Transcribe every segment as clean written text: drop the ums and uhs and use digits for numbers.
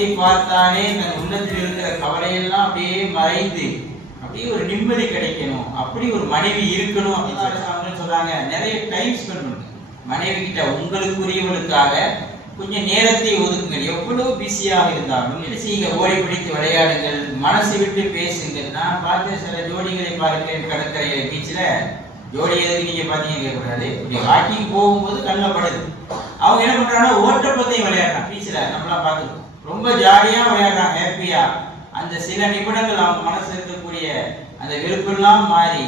முகத்தை பார்த்தாலே தன் உள்ளத்தில் இருக்கிற கவலையெல்லாம் அப்படியே மறைந்து அப்படியே ஒரு நிம்மதி கிடைக்கணும், அப்படி ஒரு மனைவி இருக்கணும் அப்படின்னு சொல்றாங்க. நிறைய டைம் ஸ்பெண்ட் பண்ணுங்க மனைவி கிட்ட. உங்களுக்குரியவர்களுக்காக கொஞ்சம் நேரத்தை ஒதுக்குங்க. எவ்வளவு பிஸியாக இருந்தாலும் செய்யுங்க, ஓடி பிடித்து விளையாடுங்கள், மனசு விட்டு பேசுங்கள். நான் பார்த்து சில ஜோடிகளை பார்க்கிறேன் கடற்கரையில, பீச்சில். ஜோடி எதுக்கு நீங்க பாத்தீங்க கேட்கக்கூடாது, வாக்கிங் போகும்போது கண்ணில் படுது. அவங்க என்ன பண்றாங்கன்னா ஓட்டப்பந்தயம் விளையாடுறாங்க பீச்சில். நம்மளாம் பார்த்துருக்கோம், ரொம்ப ஜாலியா விளையாடுறாங்க, ஹாப்பியா. அந்த சில நிமிடங்கள் அவங்க மனசுல இருக்கக்கூடிய அந்த வெறுப்பெல்லாம் மாறி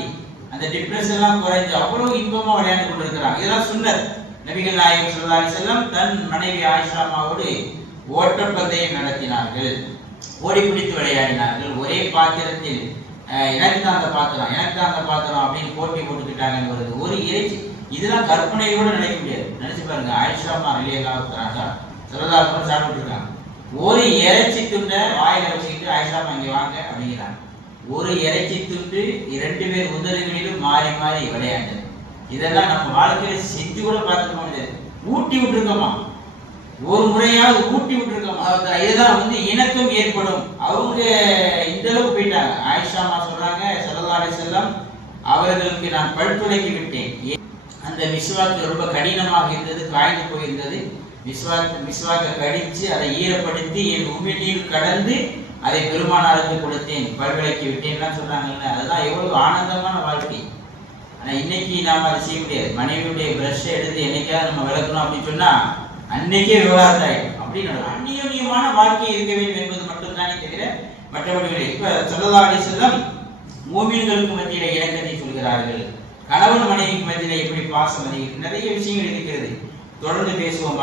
அந்த டிப்ரெஷன் எல்லாம் குறைஞ்சு அவ்வளவு இன்பமா விளையாண்டு கொண்டு இருக்கிறாங்க. இதெல்லாம் சுன்னத். நபிகள் நாயகம் ஸல்லல்லாஹு அலைஹி வஸல்லம் தன் மனைவி ஆயிஷாமாவோடு ஓட்டப்பந்தயம் நடத்தினார்கள், ஓடி பிடித்து விளையாடினார்கள். ஒரே பாத்திரத்தில் எனக்கு தான் அந்த பாத்திரம், எனக்கு தான் அந்த பாத்திரம் அப்படின்னு போட்டி போட்டுக்கிட்டாங்க. ஒரு இறைச்சி, இதெல்லாம் கற்பனையோட நினைக்க முடியாது. நினைச்சு பாருங்க, ஆயிஷாமா ரலியல்லாஹு தஆலா ஸல்லல்லாஹு அலைஹி வஸல்லம் சாப்பிட்டு இருக்காங்க. ஒரு இறைச்சி துண்டை வாயில வச்சுக்கிட்டு ஆயிஷாமா இங்க வாங்க அப்படிங்கிறாங்க. ஒரு இறைச்சி துண்டு 2 பேர் உதடுகளிலும் மாறி மாறி விளையாண்டு. இதெல்லாம் நம்ம வாழ்க்கையில செஞ்சு கூட பார்த்துக்க முடியாது. ஊட்டி விட்டுருக்கோமா, ஒரு முறையாவது ஊட்டி விட்டுருக்கோமா. இதுதான் இணக்கம் ஏற்படும். அவங்க இந்த அளவுக்கு போயிட்டாங்க. ஆயிஷாமா சொல்றாங்க, ஸல்லல்லாஹு அலைஹி வஸல்லம் அவர்களுக்கு நான் பல் துலக்கி விட்டேன். அந்த மிஸ்வாக்கு ரொம்ப கடினமாக இருந்தது, காய்ந்து போயிருந்தது. மிஸ்வாக்கை கடிச்சு அதை ஈரப்படுத்தி என் உமிழ்நீர் கடந்து அதை பெருமானாருக்கு கொடுத்தேன், பல் விளக்கி விட்டேன்லாம் சொல்றாங்கல்ல. அதுதான் எவ்வளவு ஆனந்தமான வாழ்க்கை. ஆனா இன்னைக்கு நாம அதை செய்ய முடியாது. மனைவியுடைய பிரஷ் எடுத்து என்னைக்காவது நம்ம விளக்கணும் அப்படின்னு சொன்னா அன்னைக்கே விவகாரத்தை ஆயிடும். அப்படின்னு அந்நியமான வாழ்க்கை இருக்க வேண்டும் என்பது மட்டும்தானே தவிர மற்றபடி. இப்ப ஸல்லல்லாஹு அலைஹி வஸல்லம் மூமின்களுக்கு மத்தியில இணக்கத்தை சொல்கிறார்கள். கணவன் மனைவிக்கு மத்தியில எப்படி பாசம் அதிகம், நிறைய விஷயங்கள் இருக்கிறது. தொடர்ந்து பேசுவோம்.